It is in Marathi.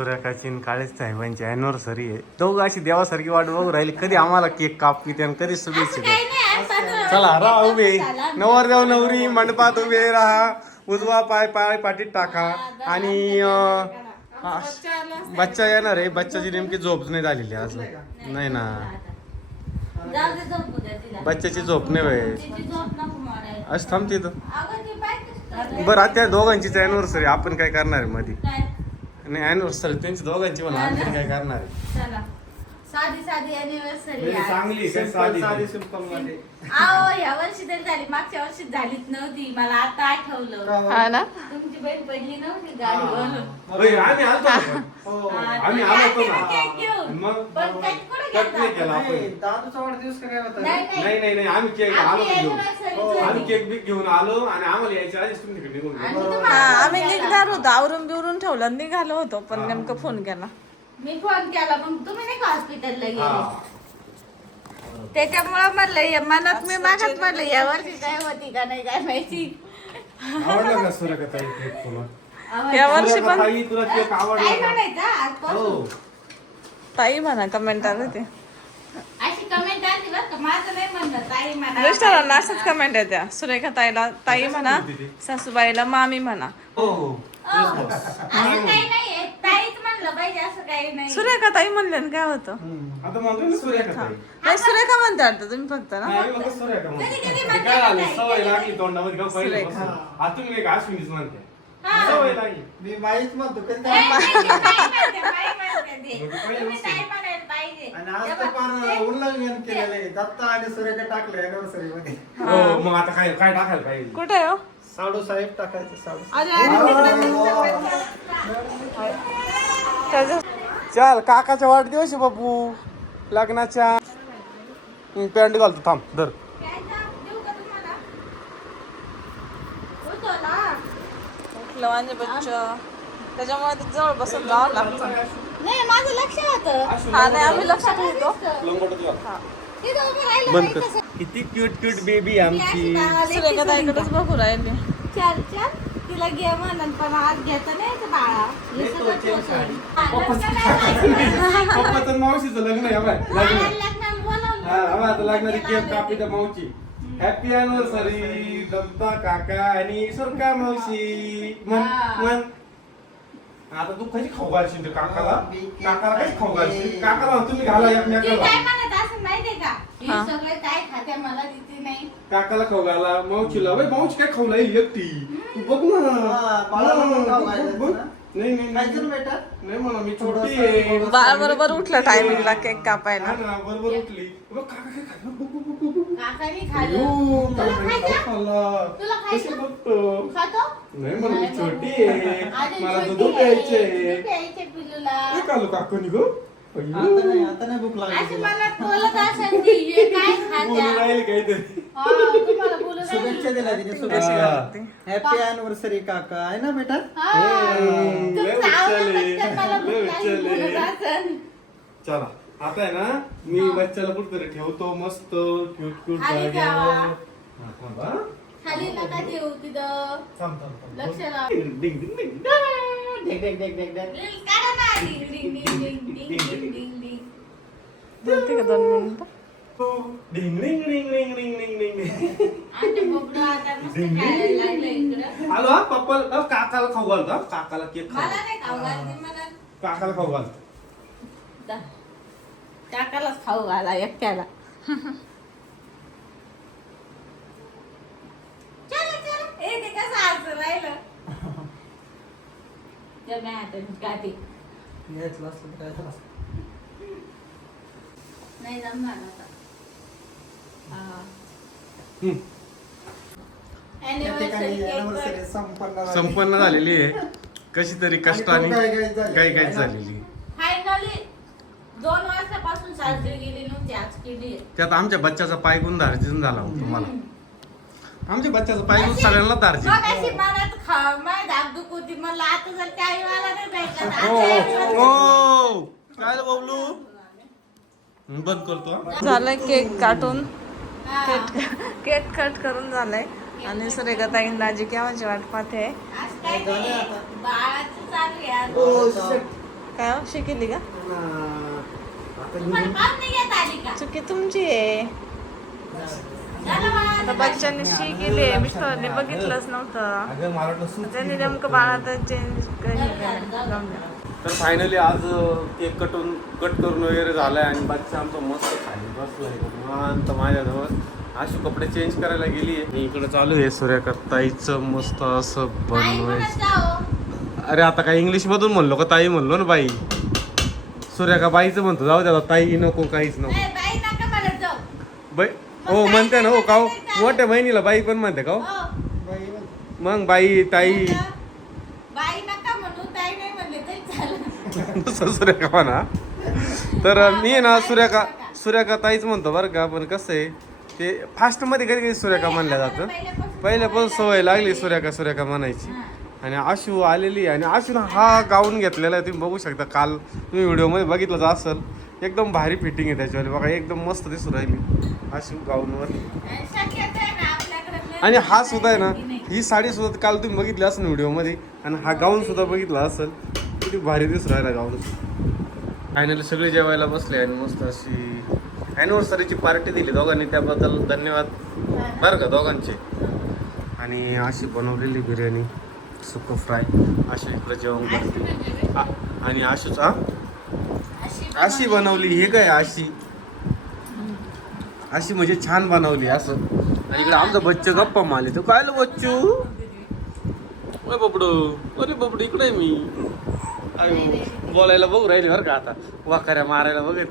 सूर्यकाचीन काळेच साहेबांची अॅनिव्हर्सरी आहे. दोघं अशी देवासारखी वाट बघू राहिली. कधी आम्हाला केक कापी आणि कधी शुभेच्छा चला राहा उभे. चला. नवरदेव नवरी मंडपात उभे राहा. उजवा पाय पाय पाठीत टाका. आणि बच्चा येणार आहे. बच्चाची नेमकी झोप नाही झालेली आज. नाही ना. बच्चाची झोप नाही व्हाय असं थांबते नको बरं आता दोघांचीच अॅनिव्हर्सरी आपण काय करणार आहे मध्ये नाही अॅनिव्हर्सरी त्यांची दोघांची म्हणा आपण काय करणार आहे चला. साधी साधी anniversary म्हणजे आहे. चांगली काय साधी साधी सिंपलमध्ये अहो, या वर्षी तरी झाली मागच्या वर्षी झालीच नव्हती मला आता आठवलं हा ना तुमची बहीण पडली नव्हती होय, आम्ही आलतो. हो हा, आम्ही आलो होतो ना. ना केक घेऊन. मग? पण कट नाही आपण. दादूचा वाढदिवस का काय होता नाही? नाही नाही नाही आम्ही केक आलो घेऊन हो. आम्ही केक बिक घेऊन आलो आणि आम्हाला यायच्या आधीच तुम्ही तिकडे निघून गेलो. हा आम्ही. निघणार होतो आवरून बिवरून ठेवलं निघालो होतो पण. नेमकं फोन केला मी फोन केला मग तुम्ही नाही का हॉस्पिटलला गेले हा. त्याच्यामुळे म्हणलं या मनात मी मागत म्हणलं या वर्षी काय होती का नाही काय माहिती. आवडला का सूर्यकथाई केक तुला? या वर्षी पण सूर्यकथाई तुला केक काय आवडला का? म्हणायचं आजपासून. हो. ताई म्हणा कमेंट आले ते. अशी कमेंट आली बरं का माझं नाही म्हणणं ताई म्हणा मिस्टरांना असंच कमेंट येत्या. सुरेखा ताईला ताई म्हणा सासूबाईला मामी म्हणा. हो हो. हो, असं काही नाहीये ताईच म्हणलं पाहिजे असं काही नाही. सुरेखा ताई म्हणले ना काय होतं? आता म्हणतो ना नाही सुरेखा म्हणते वाटतं तुम्ही फक्त ना. नाही, म्हणतो. कधी- कधी म्हणतो काय ताई, सवय लागली तोंडामध्ये का पहिले सुरेखा. आता तुम्ही नाही का अश्विनीच म्हणते. हा. सवय लागली. मी म्हणतो कधी काय नाही, ते. तुम्ही म्हणायला पाहिजे. आणि आज तर तेव्हा फार ते- उल्लंघन केलेलं आहे. दत्ता आणि सुरेखा टाकले हो मग आता काय काय टाकायला पाहिजे? कुठे हो? साडू साहेब टाकायचे साडू अरे त्याचं चल काकाच्या वाढदिवस आहे बाबू. लग्नाच्या. पॅन्ट घालतो थांब धर. बच्चा. त्याच्यामुळे ते जवळ बसून जावं लागतं. नाही माझं लक्ष होतं. हा नाही आम्ही लक्षात ठेवतो. बंद कर. किती क्यूट क्यूट बेबी आमची. सुरेखा ताईकडेच बघू राहिले. चल चल. तिला घे म्हणून पण आज घेता नाही येत बाळा? हे सगळं नाही पप्पाचं मावशीचं लग्न आहे बाय लग्न लग्नाला बोलावलं. हा आम्हाला आता लग्नाची केक कापी त्या मावची हॅपी अॅनिव्हर्सरी दत्ता काका आणि सुरका मावशी. मन हा. मन आता तू कशी खाऊ घालशील ते काकाला? काकाला कशी खाऊ घालशील? काकाला तुम्ही घाला ती एकमेकाला. काय म्हणत असं माहितीये का? हे. सगळे काय खाते मला देते नाही. काकाला खाऊ घाला मावशीला. वय मावशी काय खाऊ लागली एकटी. तू बघ ना. हा, बाळाला पण खाऊ बघ, घालायचं बघ. ना? नाही नाही खायचं नाही. ना बेटा? नाही म्हणा मी छोटी आहे. बाळ बरोबर उठलं टायमिंगला केक कापायला. हा ना बरोबर उठली. बघ काका काय खाल्लं बघ बघ बघ बघ. काकाने अयो, खाल्लं तुला काकाने खायचं? खाल्ला. तुला बघतो? खातो? नाही म्हणा मी नाही छोटी. आहे. मला छोटी दूध आहे. प्यायचे. दूध प्यायचे पिल्लूला काय खाल्लं काकानी ग. आता नाही आता नाही भूक लागली अशी तिला. मनात बोलत असेल ती हे काय बोलून खात्या? राहिली काहीतरी. हा, तुम्हाला बोलू शुभेच्छा दिल्या तिने हा. शुभेच्छा. हॅपी अॅनिव्हर्सरी काका. आहे ना बेटा? लय तुमचा मला. बोलत असेल. चला आता आहे ना मी बच्चाला कुठतरी ठेवतो मस्त क्यूट क्यूट खाली. हा, नका ठेवू तिथं. लक्ष लाव. Ding, ding, ding, ding. Deck डेक डेक डेक डेक रील काढा. Ding, ding, ding, ding, ding, ding, डिंग. बोलते का दोन मिनिटं डिंग, ding, ding, ding, ding, ding, डिंग. आता इकडं. आलो हा पप्पा अ, काकाला खाऊ घालतो हा. काकाला केक खाऊ मला नाही खाऊ घालते मला काकाला खाऊ घालतो दा- काकालाच खाऊ घाला एकट्याला चला, चला. ए, ते कसं हसू राहिलं? त्या मी हाताने काठी. घ्यायचं असलं तर काय झालं असतं. नाही जमणार आता. हा. हम्म. या ठिकाणी Anniversary cake anniversary वर- संपन्न झाली. संपन्न झालेली आहे कशी तरी कष्टाने आणि खूप झाली. काही काही झालेली फायनली दोन वर्षापासून साजरी गेली नव्हती आज केली त्यात आमच्या बच्चाचा पायगुण धार्जिन झाला होता मला आमच्या बच्चाचा सगळ्यांना होती म्हणलं आता जर त्या आईवाला नाही जायचं तर ओ ओ काय रे बाबलू? बंद करतो हा. झालंय केक काटून. हा. केक कट करून झालंय. आणि सुरेखा ताईन दाजी केव्हाची वाट पाहते. आज काय नाही बाळाचं चालू आहे आज. ओ, shit. काय हो, शिकेली का? तुम्हाला काम नाही येत आली का? चुकी तुमची आहे. झालं बाळा, आता बच्चांनी शी केली. आहे मिस्टरने बघितलंच नव्हतं. त्यांनी नेमकं बाळा चेंज तर फायनली आज केक कटून कट करून वगैरे झालाय आणि बच्चा आमचा मस्त खाली बसलाय निवांत माझ्याजवळ अशी कपडे चेंज करायला गेली आहे. इकडे चालू आहे सूर्यकर्ताईचं मस्त असं बनवायचं. अरे आता काय इंग्लिश मधून म्हणलो का? ताई म्हणलो ना बाई. सूर्या का बाईचं म्हणतो जाऊ द्या आता ताई नको काहीच नको. ए, बाई बाई हो म्हणते ना हो का हो? मोठ्या बहिणीला बाई पण म्हणते का हो? हो. मग बाई ताई. बाई नका म्हणू ताई नाही म्हणले तरी चालेल. नुसतं सूर्यका म्हणा तर मी ना सूर्यका सूर्यका ताईच म्हणतो बरं का पण कसं आहे ते फास्टमध्ये कधी कधी सूर्यका म्हणलं जातं. पहिल्यापासून सवय लागली सूर्यका सूर्यका म्हणायची. आणि आशू आलेली आणि आशू हा गाऊन घेतलेला आहे तुम्ही बघू शकता काल. तुम्ही व्हिडिओमध्ये बघितलंच असेल. एकदम भारी फिटिंग आहे त्याच्यावर बघा एकदम मस्त दिसू राहिली. आशू गाऊनवर शक्यता आहे ना आपल्याकडे. लय आणि हा सुद्धा आहे ना. ही साडी सुद्धा काल तुम्ही बघितली असेल व्हिडिओमध्ये आणि हा गाऊन सुद्धा बघितला असेल किती भारी दिसू राहिला गाऊन. फायनली सगळे जेवायला बसले आणि मस्त अशी ॲनिव्हर्सरीची पार्टी दिली दोघांनी त्याबद्दल धन्यवाद. बरं का दोघांचे? आणि अशी बनवलेली बिर्याणी सुकं फ्राय अशी इकडं जेवण करते. आणि आशूच हा अशी बनवली हे काय अशी? अशी म्हणजे छान बनवली असं. आणि इकडे आमचं बच्चू गप्पा मारले. तो काय बच्चू? ओय बबडू अरे बबडू इकडे मी. बोलायला बघू राहिले बरं का आता. वाकऱ्या मारायला बघत.